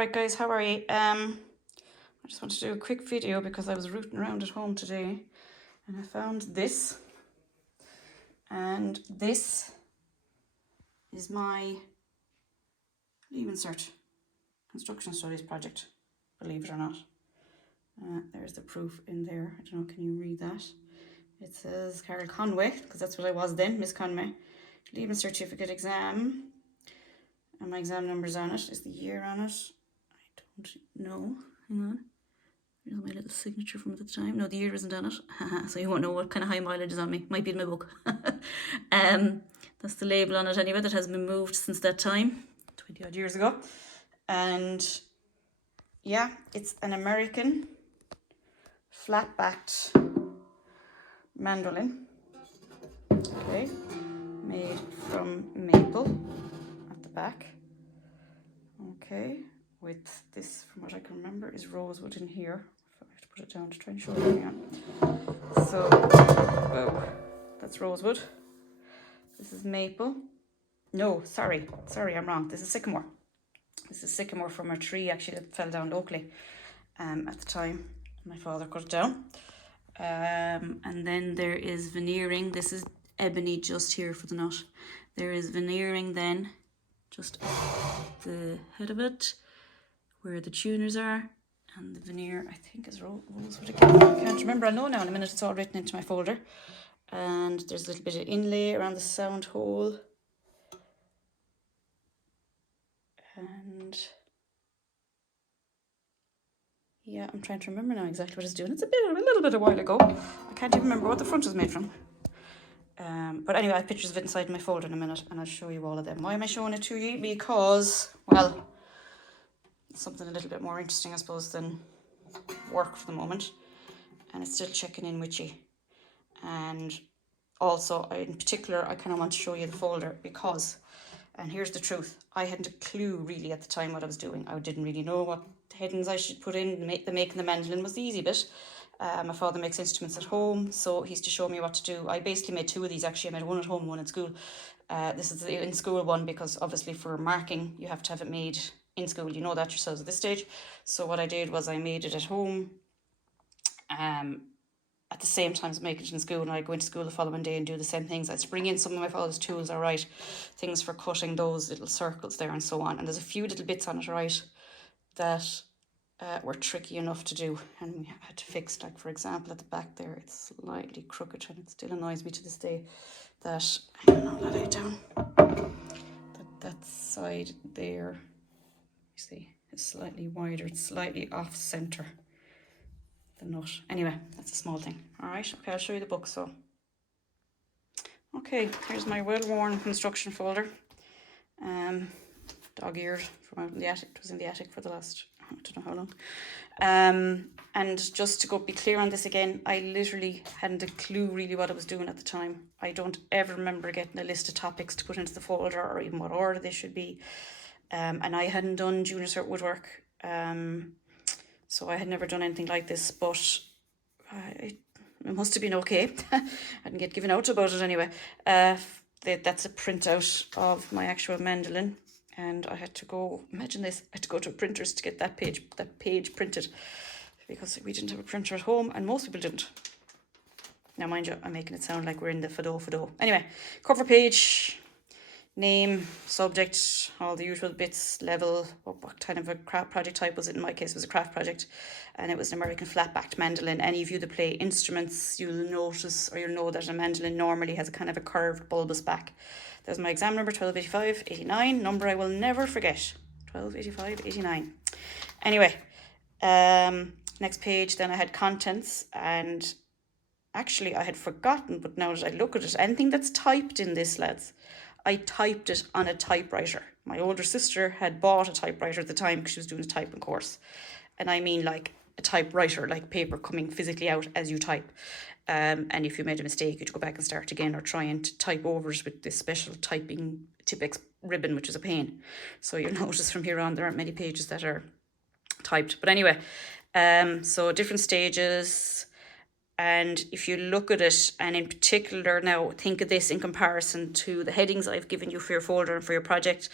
Alright guys, how are you? I just wanted to do a quick video because I was rooting around at home today and I found this. And this is my Leaving Cert construction studies project, believe it or not. There's the proof in there. I don't know, can you read that? It says Carol Conway, because that's what I was then, Miss Conway. Leaving Certificate exam. And my exam number's on it. Is the year on it? I don't know. Hang on. Here's my little signature from at the time. No, the year isn't on it. So you won't know what kind of high mileage is on me. Might be in my book. That's the label on it anyway. That hasn't been moved since that time, 20 odd years ago. And yeah, it's an American flat-backed mandolin. Okay, made from maple at the back. Okay, with this, from what I can remember, is rosewood in here. I have to put it down to try and show you. So, whoa, that's rosewood. This is maple. No, sorry, I'm wrong. This is sycamore. This is sycamore from a tree actually that fell down locally at the time. My father cut it down. And then there is veneering. This is ebony just here for the nut. There is veneering then, just at the head of it, where the tuners are. And the veneer, I think, is rosewood again. I can't remember. I'll know now in a minute. It's all written into my folder. And there's a little bit of inlay around the sound hole. And yeah, I'm trying to remember now exactly what it's doing. It's a little bit a while ago. I can't even remember what the front is made from. But anyway, I have pictures of it inside my folder in a minute and I'll show you all of them. Why am I showing it to you? Because, well, it's something a little bit more interesting, I suppose, than work for the moment. And it's still checking in with you. And also, in particular, I kind of want to show you the folder because, and here's the truth, I hadn't a clue really at the time what I was doing. I didn't really know what headings I should put in. The making the mandolin was the easy bit. My father makes instruments at home, so he's to show me what to do. I basically made two of these actually. I made one at home, one in school. This is the in school one because obviously for marking you have to have it made in school. You know that yourselves at this stage. So what I did was I made it at home at the same time as making it in school, and I go into school the following day and do the same things. I'd bring in some of my father's tools, all right, things for cutting those little circles there and so on. And there's a few little bits on it, all right, that were tricky enough to do and we had to fix. Like for example, at the back there, it's slightly crooked and it still annoys me to this day that, I don't know, I'll lay it down, that side there, you see, is slightly wider, it's slightly off center, the nut. Anyway, that's a small thing. All right, okay, I'll show you the book. So, okay, here's my well-worn construction folder. Dog-eared from out in the attic. It was in the attic for the last, I don't know how long. And just to be clear on this again, I literally hadn't a clue really what I was doing at the time. I don't ever remember getting a list of topics to put into the folder or even what order they should be. And I hadn't done junior cert woodwork. So I had never done anything like this, but it must have been okay. I didn't get given out about it anyway. That's a printout of my actual mandolin. And I had to go, imagine this, I had to go to printers to get that page printed because we didn't have a printer at home and most people didn't. Now, mind you, I'm making it sound like we're in the Fado. Anyway, cover page, name, subject, all the usual bits, level, what kind of a craft project type was it? In my case, it was a craft project and it was an American flat-backed mandolin. Any of you that play instruments, you'll notice or you'll know that a mandolin normally has a kind of a curved bulbous back. There's my exam number, 1285-89, number I will never forget, 1285-89. Anyway, next page, then I had contents, and actually I had forgotten, but now that I look at it, anything that's typed in this, lads, I typed it on a typewriter. My older sister had bought a typewriter at the time because she was doing a typing course. And I mean like a typewriter, like paper coming physically out as you type. And if you made a mistake, you'd go back and start again or try and type over it with this special typing Tipex ribbon, which is a pain. So you'll notice from here on, there aren't many pages that are typed. But anyway, so different stages. And if you look at it, and in particular now, think of this in comparison to the headings I've given you for your folder and for your project.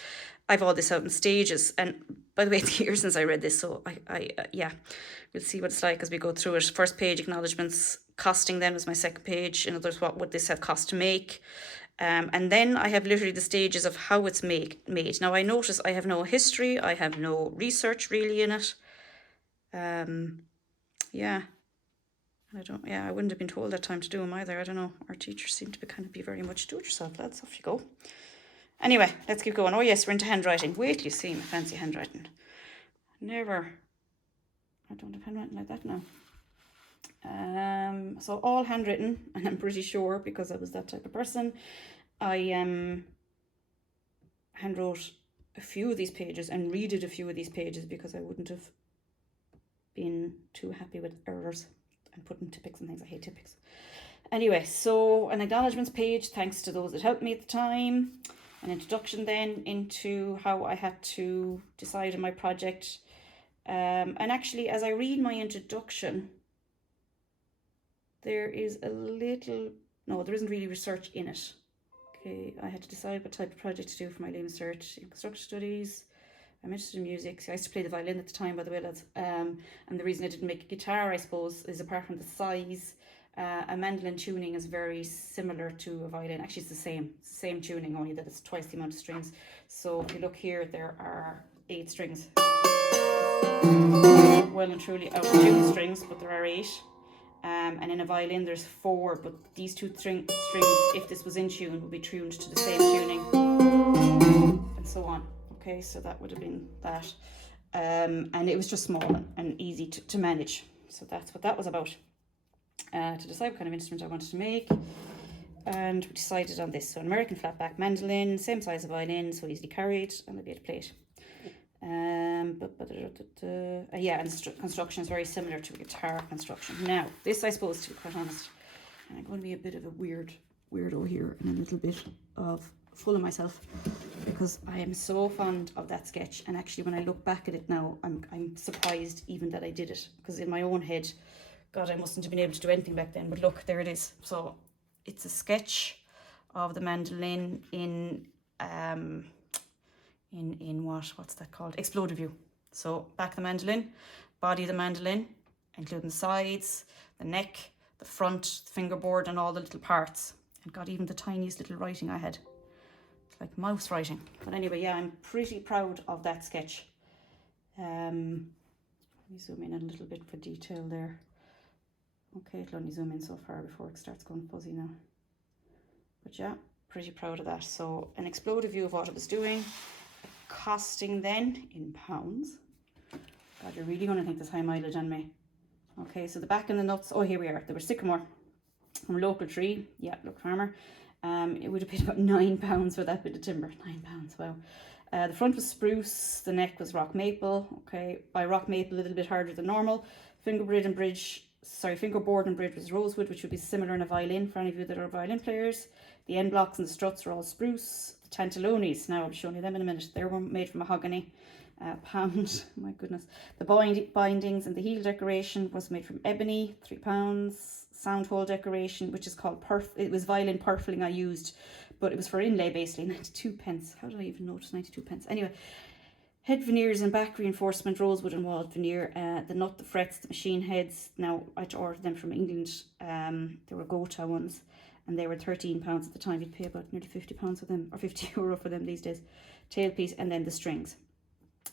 I've all this out in stages. And by the way, it's years since I read this, so yeah, we'll see what it's like as we go through it. First page, acknowledgements. Costing then was my second page. In other words, what would this have cost to make? And then I have literally the stages of how it's made. Now I notice I have no history, I have no research really in it. Yeah, I wouldn't have been told that time to do them either. I don't know. Our teachers seem to be very much do it yourself, lads. Off you go. Anyway, let's keep going. Oh yes, we're into handwriting. Wait till you see my fancy handwriting. I don't have handwriting like that now. So all handwritten, and I'm pretty sure because I was that type of person, I handwrote a few of these pages and redid a few of these pages because I wouldn't have been too happy with errors and putting typics and things. I hate typics. Anyway, so an acknowledgements page, thanks to those that helped me at the time. An introduction then into how I had to decide on my project. And actually, as I read my introduction, there is there isn't really research in it. Okay, I had to decide what type of project to do for my leaving cert in construction studies. I'm interested in music. So I used to play the violin at the time, by the way, lads. And the reason I didn't make a guitar, I suppose, is apart from the size, a mandolin tuning is very similar to a violin. Actually, it's the same tuning, only that it's twice the amount of strings. So if you look here, there are 8 strings. Well and truly out of tune strings, but there are 8. And in a violin there's 4, but these 2 strings, if this was in tune, would be tuned to the same tuning, and so on. Okay, so that would have been that. And it was just small and easy to manage. So that's what that was about. To decide what kind of instrument I wanted to make. And we decided on this. So an American flatback mandolin, same size as a violin, so easily carried, and I'd be able to play it. And construction is very similar to a guitar construction. Now, this, I suppose, to be quite honest, I'm going to be a bit of a weirdo here and a little bit of full of myself, because I am so fond of that sketch. And actually, when I look back at it now, I'm surprised even that I did it, because in my own head, God, I mustn't have been able to do anything back then. But look, there it is. So it's a sketch of the mandolin in what's that called? Exploded view. So back of the mandolin, body of the mandolin, including the sides, the neck, the front, the fingerboard, and all the little parts. And God, even the tiniest little writing I had. It's like mouse writing. But anyway, yeah, I'm pretty proud of that sketch. Let me zoom in a little bit for detail there. Okay, it'll only zoom in so far before it starts going fuzzy now. But yeah, pretty proud of that. So an exploded view of what I was doing. Costing then in pounds. God, you're really going to think there's high mileage on me. Okay, so the back and the nuts. Oh, here we are. They were sycamore from a local tree. Yeah, local farmer. It would have paid about £9 for that bit of timber. £9, wow. The front was spruce. The neck was rock maple. Okay, by rock maple, a little bit harder than normal. Fingerboard and bridge was rosewood, which would be similar in a violin for any of you that are violin players. The end blocks and the struts are all spruce. The tantalones, now I'll be showing you them in a minute, they were made from mahogany. Pound, my goodness. The bindings and the heel decoration was made from ebony, £3. Sound hole decoration, which is called it was violin purfling I used, but it was for inlay basically, 92p. How did I even notice 92p? Anyway, head veneers and back reinforcement, rosewood and walled veneer. The nut, the frets, the machine heads. Now I had to order them from England. They were Gota ones, and they were £13 at the time. You'd pay about nearly £50 for them, or €50 for them these days. Tailpiece, and then the strings.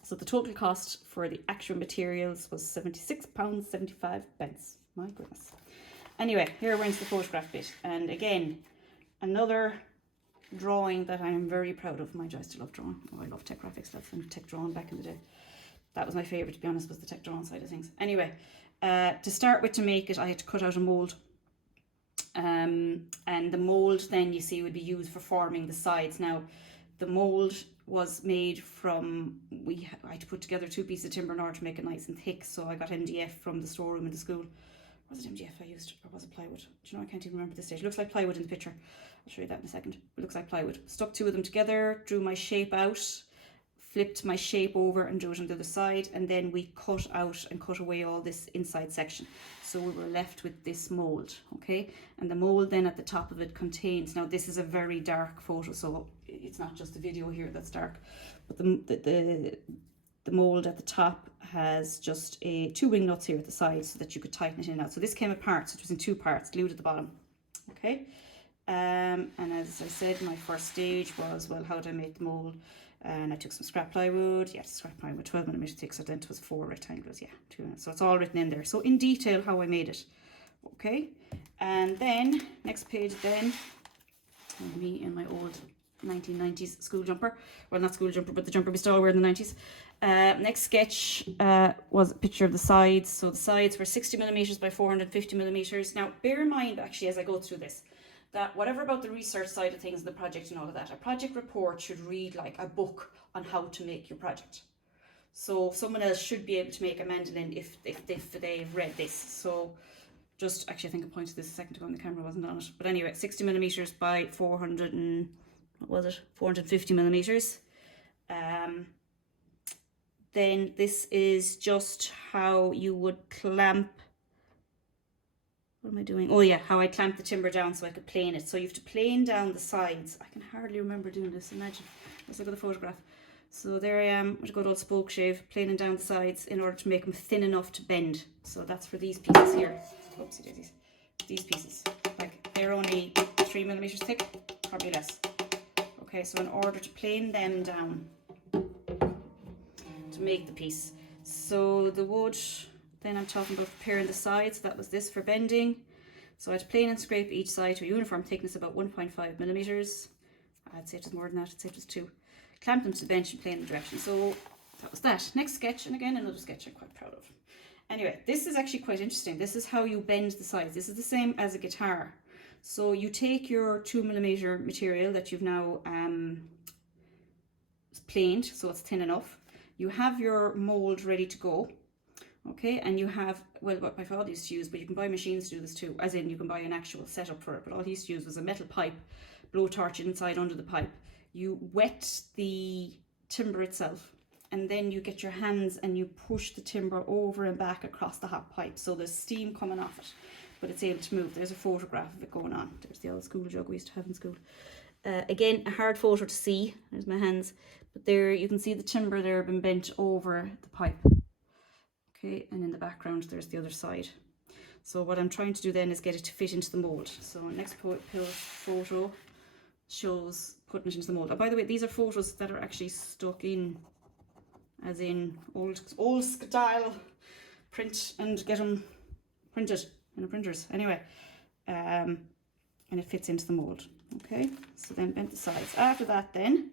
So the total cost for the actual materials was £76.75. My goodness. Anyway, here we're into the photograph bit. And again, another drawing that I am very proud of. Mind you, I still love drawing. Oh, I love tech graphics stuff and tech drawing back in the day. That was my favourite, to be honest, was the tech drawing side of things. Anyway, to start with, to make it, I had to cut out a mould. And the mould then, you see, would be used for forming the sides. Now, the mould was made from, I had to put together 2 pieces of timber in order to make it nice and thick. So I got MDF from the storeroom in the school. Was it MDF I used, or was it plywood? Do you know, I can't even remember this stage. It looks like plywood in the picture. I'll show you that in a second. It looks like plywood. Stuck 2 of them together, drew my shape out, flipped my shape over and drew it on the other side, and then we cut out and cut away all this inside section. So we were left with this mold, okay? And the mold then at the top of it contains, now this is a very dark photo, so it's not just the video here that's dark, but the mold at the top has just two wing nuts here at the side so that you could tighten it in and out. So this came apart, so it was in two parts, glued at the bottom, okay? And as I said, my first stage was, well, how do I make the mold? And I took some scrap plywood, scrap plywood, 12mm thick, so then it was 4 rectangles, 2. So it's all written in there. So in detail how I made it, okay? And then, next page then, me in my old 1990s school jumper. Well, not school jumper, but the jumper we still wear in the 90s. Next sketch was a picture of the sides. So the sides were 60mm by 450mm. Now, bear in mind, actually, as I go through this, that whatever about the research side of things and the project and all of that, a project report should read like a book on how to make your project. So someone else should be able to make a mandolin if they've read this. So just, actually I think I pointed this a second ago and the camera wasn't on it. But anyway, 60mm by 450mm. Then this is just how you would clamp. What am I doing? Oh yeah, how I clamped the timber down so I could plane it. So you have to plane down the sides. I can hardly remember doing this, imagine. Let's look at the photograph. So there I am with a good old spoke shave, planing down the sides in order to make them thin enough to bend. So that's for these pieces here. Oopsie daisies. These pieces. Like, they're only 3mm thick, probably less. Okay, so in order to plane them down to make the piece. So the wood, then I'm talking about preparing the sides. That was this for bending. So I had to plane and scrape each side to a uniform thickness about 1.5mm. I'd say it was more than that, I'd say it was 2. Clamp them to the bench and plane the direction. So that was that. Next sketch, and again another sketch I'm quite proud of. Anyway, this is actually quite interesting. This is how you bend the sides. This is the same as a guitar. So you take your 2mm material that you've now planed, so it's thin enough. You have your mold ready to go. Okay, and you have, well, what my father used to use, but you can buy machines to do this too, as in you can buy an actual setup for it, but all he used to use was a metal pipe, blowtorch inside under the pipe. You wet the timber itself, and then you get your hands and you push the timber over and back across the hot pipe, so there's steam coming off it, but it's able to move. There's a photograph of it going on. There's the old school jug we used to have in school. Again, a hard photo to see. There's my hands, but there you can see the timber there being bent over the pipe. Okay, and in the background there's the other side. So what I'm trying to do then is get it to fit into the mold. So next photo shows putting it into the mold. Oh, by the way, these are photos that are actually stuck in, as in old style print, and get them printed in the printers. Anyway, and it fits into the mold. Okay, so then bent the sides. After that then,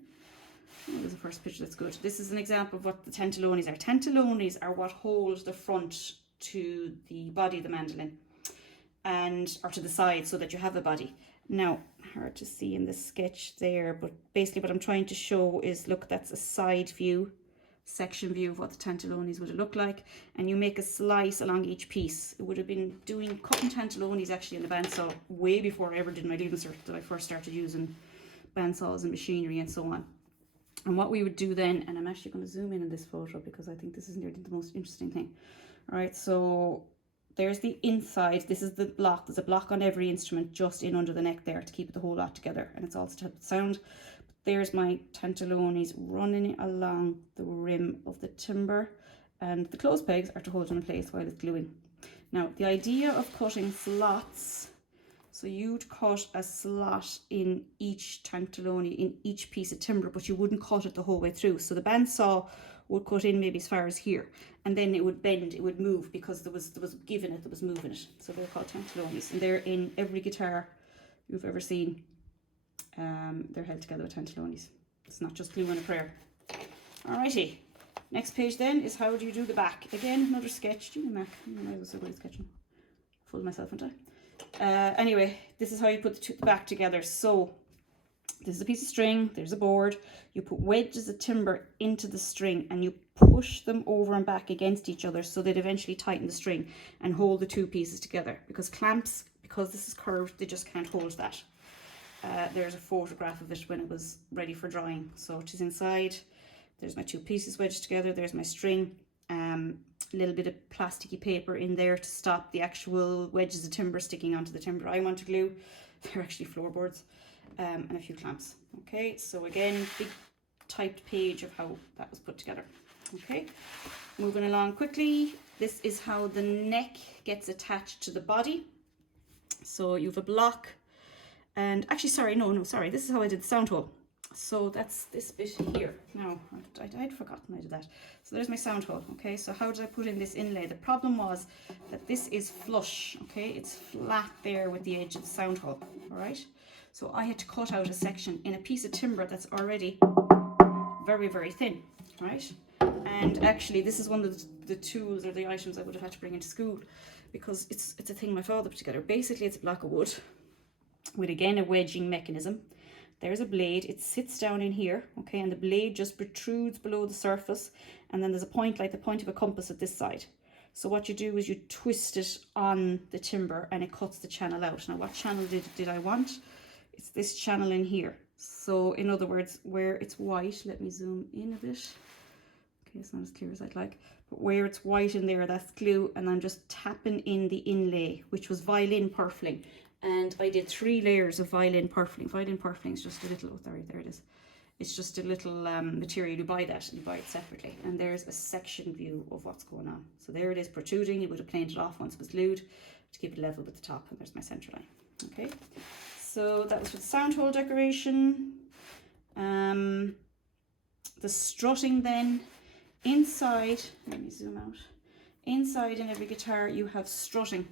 there's the first picture that's good. This is an example of what the tentallones are. Tentallones are what hold the front to the body of the mandolin, or to the side, so that you have a body. Now, hard to see in the sketch there, but basically what I'm trying to show is, look, that's a side view, section view of what the tentallones would have looked like, and you make a slice along each piece. It would have been cutting tentallones actually in the bandsaw way before I ever did my leaving cert, that I first started using bandsaws and machinery and so on. And what we would do then, and I'm actually going to zoom in this photo because I think this is nearly the most interesting thing. All right, so there's the inside. This is the block. There's a block on every instrument just in under the neck there to keep the whole lot together, and it's all to help it sound. There's my tentallones running along the rim of the timber, and the clothes pegs are to hold it in place while it's gluing. Now, the idea of cutting slots, so you'd cut a slot in each tantallone, in each piece of timber, but you wouldn't cut it the whole way through. So the bandsaw would cut in maybe as far as here, and then it would bend, it would move, because there was giving it, there was moving it. So they're called tentallones, and they're in every guitar you've ever seen. They're held together with tentallones. It's not just glue and a prayer. Alrighty, next page then is how do you do the back. Again, another sketch. Gee, Mac, I was so good at sketching. Fooled myself, haven't I? Anyway, this is how you put the back together. So this is a piece of string, there's a board, you put wedges of timber into the string and you push them over and back against each other so they'd eventually tighten the string and hold the two pieces together, because clamps, because this is curved, they just can't hold that. There's a photograph of it when it was ready for drying. So it is inside. There's my 2 pieces wedged together. There's my string. A little bit of plasticky paper in there to stop the actual wedges of timber sticking onto the timber I want to glue. They're actually floorboards, and a few clamps. Okay, so again, big typed page of how that was put together. Okay, moving along quickly. This is how the neck gets attached to the body. So you have a block, and actually, sorry, sorry, this is how I did the sound hole. So that's this bit here. Now, I'd forgotten I did that. So there's my sound hole, okay? So how did I put in this inlay? The problem was that this is flush, okay? It's flat there with the edge of the sound hole, all right? So I had to cut out a section in a piece of timber that's already very, very thin, right? And actually, this is one of the tools or the items I would have had to bring into school, because it's a thing my father put together. Basically, it's a block of wood with, again, a wedging mechanism. There's a blade, it sits down in here, okay, and the blade just protrudes below the surface, and then there's a point like the point of a compass at this side. So what you do is you twist it on the timber and it cuts the channel out. Now, what channel did I want? It's this channel in here. So in other words, where it's white, let me zoom in a bit. Okay, it's not as clear as I'd like, but where it's white in there, that's glue, and I'm just tapping in the inlay, which was violin purfling. And I did 3 layers of violin purfling. Violin purfling is just a little, oh, sorry, there it is. It's just a little material. You buy that, you buy it separately. And there's a section view of what's going on. So there it is protruding. You would have planed it off once it was glued to keep it level with the top. And there's my centre line. Okay, so that was for the sound hole decoration. The strutting then, inside, let me zoom out. Inside in every guitar you have strutting.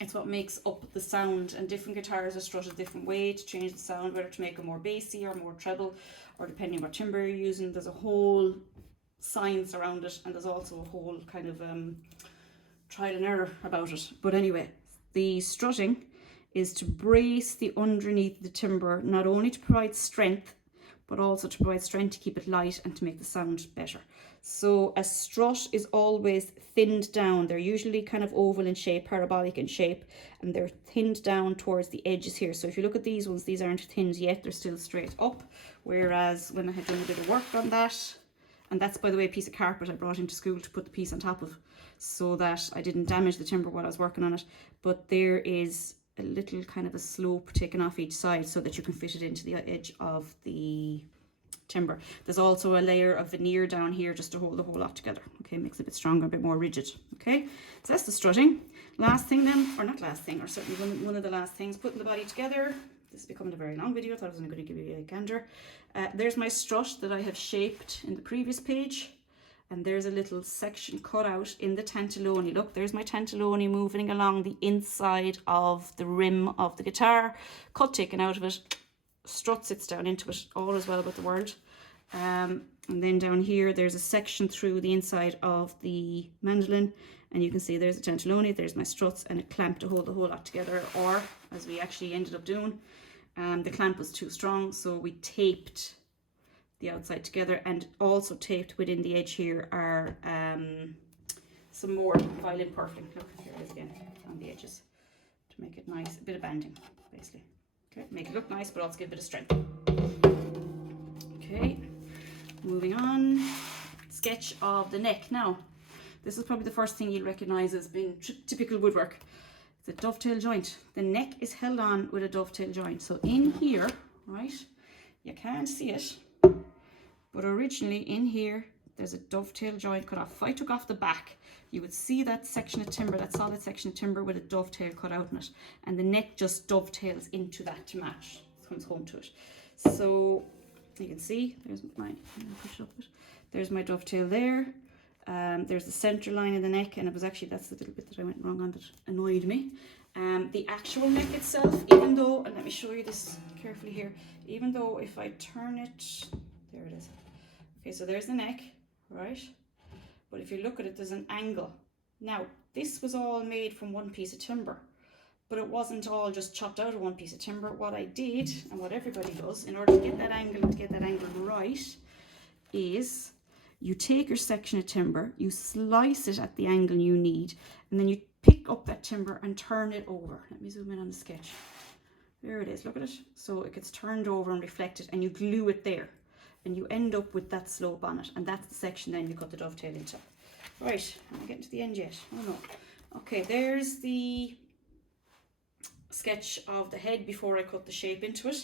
It's what makes up the sound, and different guitars are strutted a different way to change the sound, whether to make it more bassy or more treble, or depending on what timber you're using. There's a whole science around it, and there's also a whole kind of trial and error about it. But anyway, the strutting is to brace the underneath the timber, not only to provide strength, but also to provide strength to keep it light and to make the sound better. So a strut is always thinned down. They're usually kind of oval in shape, parabolic in shape, and they're thinned down towards the edges here. So if you look at these ones, these aren't thinned yet, they're still straight up. Whereas when I had done a bit of work on that, and that's, by the way, a piece of carpet I brought into school to put the piece on top of so that I didn't damage the timber while I was working on it. But there is a little kind of a slope taken off each side so that you can fit it into the edge of the timber. There's also a layer of veneer down here just to hold the whole lot together. Okay, makes it a bit stronger, a bit more rigid. Okay, so that's the strutting. Last thing then, or not last thing, or certainly one of the last things, putting the body together. This is becoming a very long video. I thought I was only going to give you a gander. There's my strut that I have shaped in the previous page. And there's a little section cut out in the tantalone. Look, there's my tantalone moving along the inside of the rim of the guitar. Cut taken out of it. Strut sits down into it. All is well with the world. And then down here, there's a section through the inside of the mandolin. And you can see there's a tantalone, there's my struts, and a clamp to hold the whole lot together. Or, as we actually ended up doing, the clamp was too strong, so we taped the outside together, and also taped within the edge here are some more violin purfling. Look, here it is again on the edges to make it nice, a bit of banding basically. Okay, make it look nice but also give a bit of strength. Okay, moving on. Sketch of the neck. Now this is probably the first thing you'll recognize as being typical woodwork. It's a dovetail joint. The neck is held on with a dovetail joint. So in here, right, you can't see it, but originally in here, there's a dovetail joint cut off. If I took off the back, you would see that section of timber, that solid section of timber with a dovetail cut out in it. And the neck just dovetails into that to match. It comes home to it. So you can see, there's my, push it up a bit. There's my dovetail there. There's the center line of the neck, and it was actually, that's the little bit that I went wrong on that annoyed me. The actual neck itself, even though, and let me show you this carefully here, even though if I turn it, there it is. Okay, so there's the neck, right? But if you look at it, there's an angle. Now, this was all made from one piece of timber, but it wasn't all just chopped out of one piece of timber. What I did, and what everybody does, in order to get that angle, right, is you take your section of timber, you slice it at the angle you need, and then you pick up that timber and turn it over. Let me zoom in on the sketch. There it is, look at it. So it gets turned over and reflected, and you glue it there. and you end up with that slope on it, and that's the section then you cut the dovetail into. Right, am I getting to the end yet? Oh no. Okay, there's the sketch of the head before I cut the shape into it.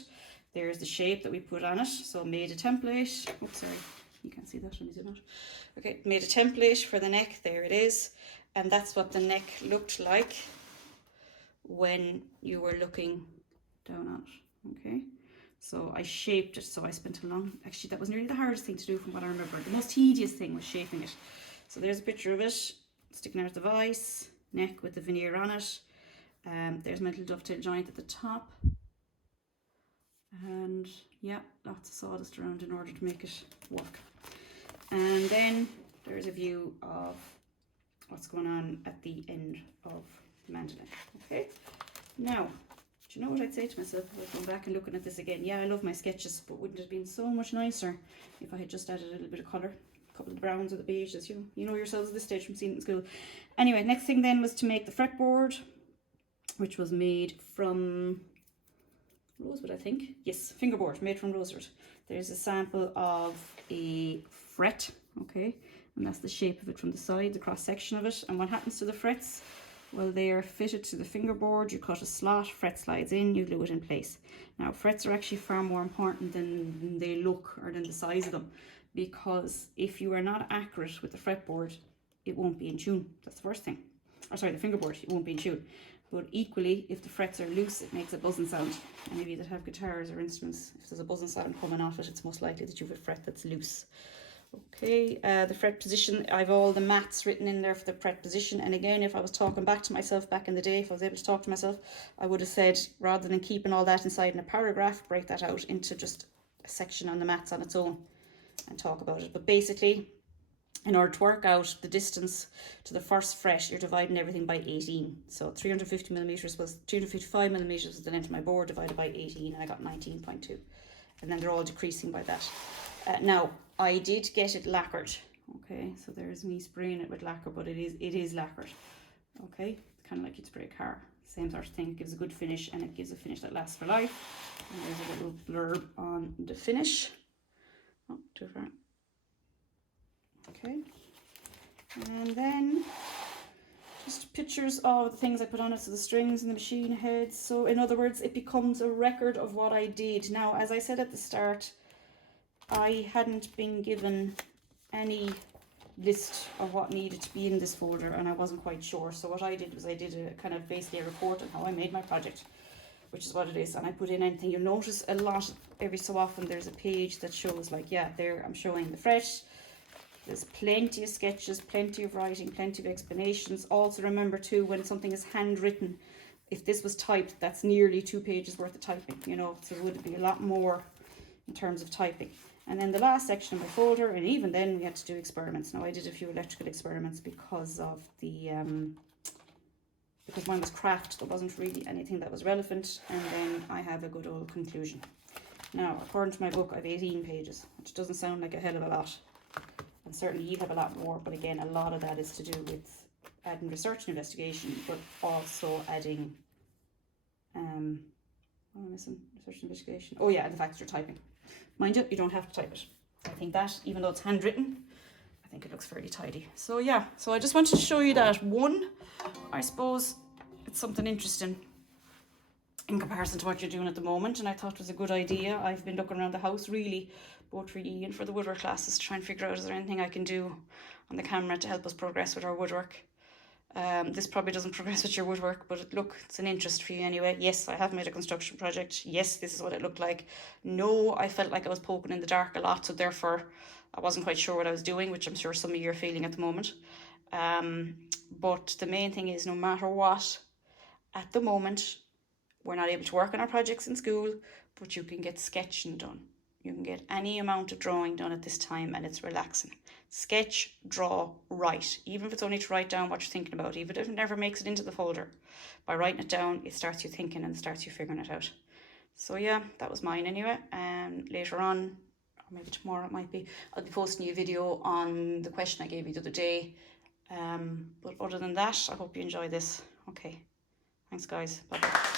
There's the shape that we put on it. So made a template. Oops, sorry, you can't see that. Let me zoom out. Okay, made a template for the neck. There it is. And that's what the neck looked like when you were looking down on it. Okay, so I shaped it. So I spent a long, actually that was nearly the hardest thing to do from what I remember. The most tedious thing was shaping it. So there's a picture of it sticking out the vise, neck with the veneer on it. There's my little dovetail joint at the top. And yeah, lots of sawdust around in order to make it work. And then there's a view of what's going on at the end of the mandolin. Okay, now, do you know what I'd say to myself if I was going back and looking at this again? Yeah, I love my sketches, but wouldn't it have been so much nicer if I had just added a little bit of colour? Couple of the browns or the beiges, you know yourselves at this stage from seeing it in school. Anyway, next thing then was to make the fretboard, which was made from rosewood, I think. Yes, fingerboard made from rosewood. There's a sample of a fret, okay, and that's the shape of it from the side, the cross section of it. And what happens to the frets? Well, they are fitted to the fingerboard. You cut a slot, fret slides in, you glue it in place. Now, frets are actually far more important than they look or than the size of them, because if you are not accurate with the fretboard, it won't be in tune. That's the first thing. Or sorry, the fingerboard, it won't be in tune. But equally, if the frets are loose, it makes a buzzing sound. Any of you that have guitars or instruments, if there's a buzzing sound coming off it, it's most likely that you have a fret that's loose. Okay, the fret position, I've all the maths written in there for the fret position. And again, if I was talking back to myself back in the day, if I was able to talk to myself, I would have said, rather than keeping all that inside in a paragraph, break that out into just a section on the maths on its own and talk about it. But basically, in order to work out the distance to the first fret, you're dividing everything by 18. So 355 millimeters was the length of my board divided by 18, and I got 19.2. And then they're all decreasing by that. Now, I did get it lacquered. Okay, so there's me spraying it with lacquer, but it is lacquered. Okay, kind of like you'd spray a car. Same sort of thing. It gives a good finish, and it gives a finish that lasts for life. And there's a little blurb on the finish. Oh, too far. Okay, and then just pictures of the things I put on it, so the strings and the machine heads. So in other words, it becomes a record of what I did. Now, as I said at the start, I hadn't been given any list of what needed to be in this folder, and I wasn't quite sure. So what I did was I did a kind of basically a report on how I made my project, which is what it is. And I put in anything. You'll notice a lot, every so often there's a page that shows, like, yeah, there I'm showing the fret. There's plenty of sketches, plenty of writing, plenty of explanations. Also remember too, when something is handwritten, if this was typed, that's nearly 2 pages worth of typing, you know, so it would be a lot more in terms of typing. And then the last section of my folder, and even then we had to do experiments. Now I did a few electrical experiments because of the, because mine was craft, there wasn't really anything that was relevant. And then I have a good old conclusion. Now, according to my book, I have 18 pages, which doesn't sound like a hell of a lot. And certainly you have a lot more, but again, a lot of that is to do with adding research and investigation, but also adding, what am I missing? Research and investigation. Oh yeah, and the fact that you're typing. Mind you, you don't have to type it. I think that, even though it's handwritten, I think it looks fairly tidy. So yeah, so I just wanted to show you that. One, I suppose it's something interesting in comparison to what you're doing at the moment, and I thought it was a good idea. I've been looking around the house really, both for you and for the woodwork classes, to try and figure out is there anything I can do on the camera to help us progress with our woodwork. This probably doesn't progress with your woodwork, but look, it's an interest for you anyway. Yes, I have made a construction project. Yes, this is what it looked like. No, I felt like I was poking in the dark a lot, so therefore I wasn't quite sure what I was doing, which I'm sure some of you are feeling at the moment. But the main thing is, no matter what, at the moment, we're not able to work on our projects in school, but you can get sketching done. You can get any amount of drawing done at this time, and it's relaxing. Sketch, draw, write. Even if it's only to write down what you're thinking about, even if it never makes it into the folder, by writing it down, it starts you thinking and starts you figuring it out. So yeah, that was mine anyway. And later on, or maybe tomorrow it might be, I'll be posting you a video on the question I gave you the other day. But other than that, I hope you enjoy this. Okay, thanks guys, bye bye.